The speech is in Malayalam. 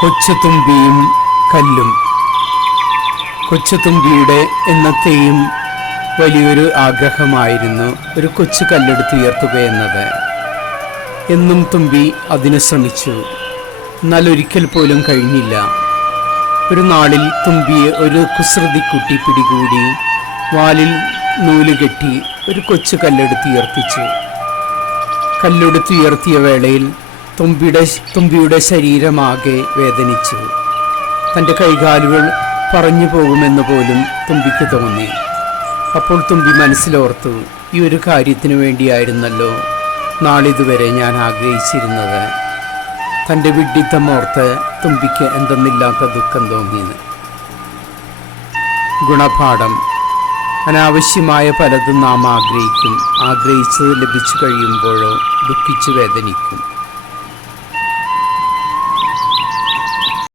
കൊച്ചുതുമ്പിയും കല്ലും. കൊച്ചുതുമ്പിയുടെ എന്നത്തെയും വലിയൊരു ആഗ്രഹമായിരുന്നു ഒരു കൊച്ചു കല്ലെടുത്ത് ഉയർത്തുക എന്നത്. എന്നും തുമ്പി അതിന് ശ്രമിച്ചു. എന്നാൽ ഒരിക്കൽ പോലും കഴിഞ്ഞില്ല. ഒരു നാളിൽ തുമ്പിയെ ഒരു കുസൃതിക്കുട്ടി പിടികൂടി വാലിൽ നൂൽ കെട്ടി ഒരു കൊച്ചു കല്ലെടുത്ത് ഉയർത്തിച്ചു. കല്ലെടുത്തുയർത്തിയ വേളയിൽ തുമ്പിയുടെ തുമ്പിയുടെ ശരീരമാകെ വേദനിച്ചു. തന്റെ കൈകാലുകൾ പറഞ്ഞു പോകുമെന്ന് പോലും തുമ്പിക്ക് തോന്നി. അപ്പോൾ തുമ്പി മനസ്സിലോർത്തു ഈ ഒരു കാര്യത്തിനു വേണ്ടിയായിരുന്നല്ലോ നാളിതുവരെ ഞാൻ ആഗ്രഹിച്ചിരുന്നത്. തന്റെ വിഡ്ഢിത്തമോർത്ത് തുമ്പിക്ക് എന്തെന്നില്ലാത്ത ദുഃഖം തോന്നിയത്. ഗുണപാഠം. അനാവശ്യമായ പലതും നാം ആഗ്രഹിക്കും. ആഗ്രഹിച്ചത് ലഭിച്ചു കഴിയുമ്പോഴോ ദുഃഖിച്ചു വേദനിക്കും.